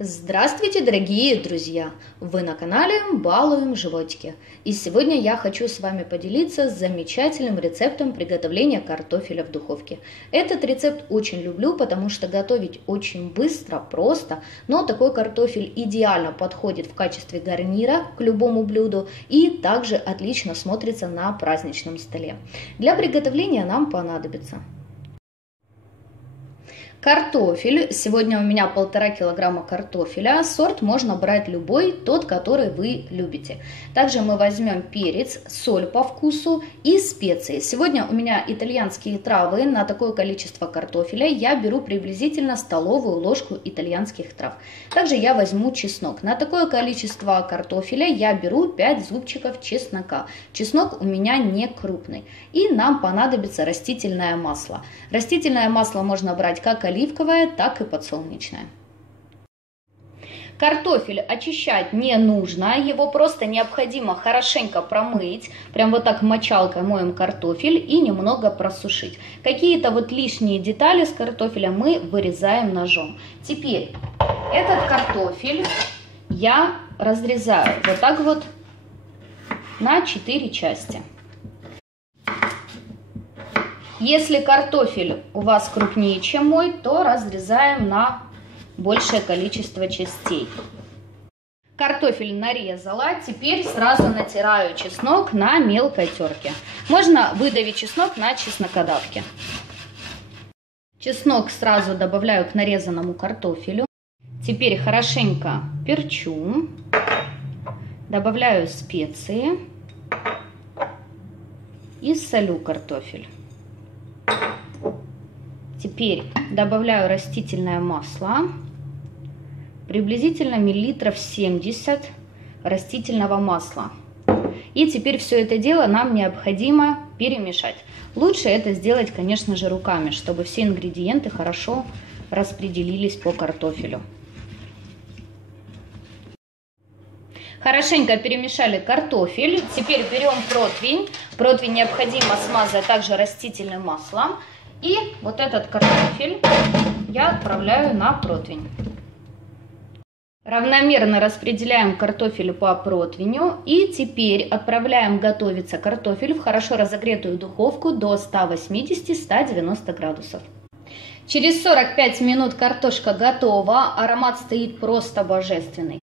Здравствуйте, дорогие друзья! Вы на канале Балуем животики. И сегодня я хочу с вами поделиться замечательным рецептом приготовления картофеля в духовке. Этот рецепт очень люблю, потому что готовить очень быстро, просто, но такой картофель идеально подходит в качестве гарнира к любому блюду и также отлично смотрится на праздничном столе. Для приготовления нам понадобится картофель. Сегодня у меня 1,5 килограмма картофеля. Сорт можно брать любой, тот, который вы любите. Также мы возьмем перец, соль по вкусу и специи. Сегодня у меня итальянские травы. На такое количество картофеля я беру приблизительно столовую ложку итальянских трав. Также я возьму чеснок. На такое количество картофеля я беру 5 зубчиков чеснока. Чеснок у меня не крупный. И нам понадобится растительное масло. Растительное масло можно брать как оливковое, так и подсолнечное. Картофель очищать не нужно, его просто необходимо хорошенько промыть, прям вот так мочалкой моем картофель и немного просушить. Какие-то вот лишние детали с картофеля мы вырезаем ножом. Теперь этот картофель я разрезаю вот так вот на 4 части. Если картофель у вас крупнее, чем мой, то разрезаем на большее количество частей. Картофель нарезала, теперь сразу натираю чеснок на мелкой терке. Можно выдавить чеснок на чеснокодавке. Чеснок сразу добавляю к нарезанному картофелю. Теперь хорошенько перчу, добавляю специи и солю картофель. Теперь добавляю растительное масло, приблизительно миллилитров 70 растительного масла. И теперь все это дело нам необходимо перемешать. Лучше это сделать, конечно же, руками, чтобы все ингредиенты хорошо распределились по картофелю. Хорошенько перемешали картофель. Теперь берем противень. Противень необходимо смазать также растительным маслом. И вот этот картофель я отправляю на противень. Равномерно распределяем картофель по противню. И теперь отправляем готовиться картофель в хорошо разогретую духовку до 180-190 градусов. Через 45 минут картошка готова. Аромат стоит просто божественный.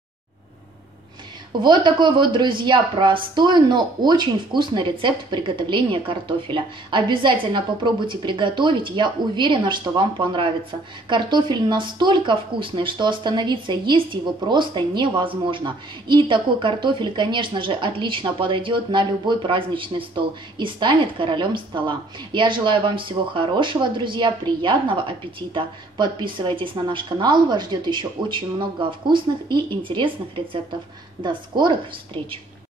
Вот такой вот, друзья, простой, но очень вкусный рецепт приготовления картофеля. Обязательно попробуйте приготовить, я уверена, что вам понравится. Картофель настолько вкусный, что остановиться есть его просто невозможно. И такой картофель, конечно же, отлично подойдет на любой праздничный стол и станет королем стола. Я желаю вам всего хорошего, друзья, приятного аппетита. Подписывайтесь на наш канал, вас ждет еще очень много вкусных и интересных рецептов. До скорых встреч!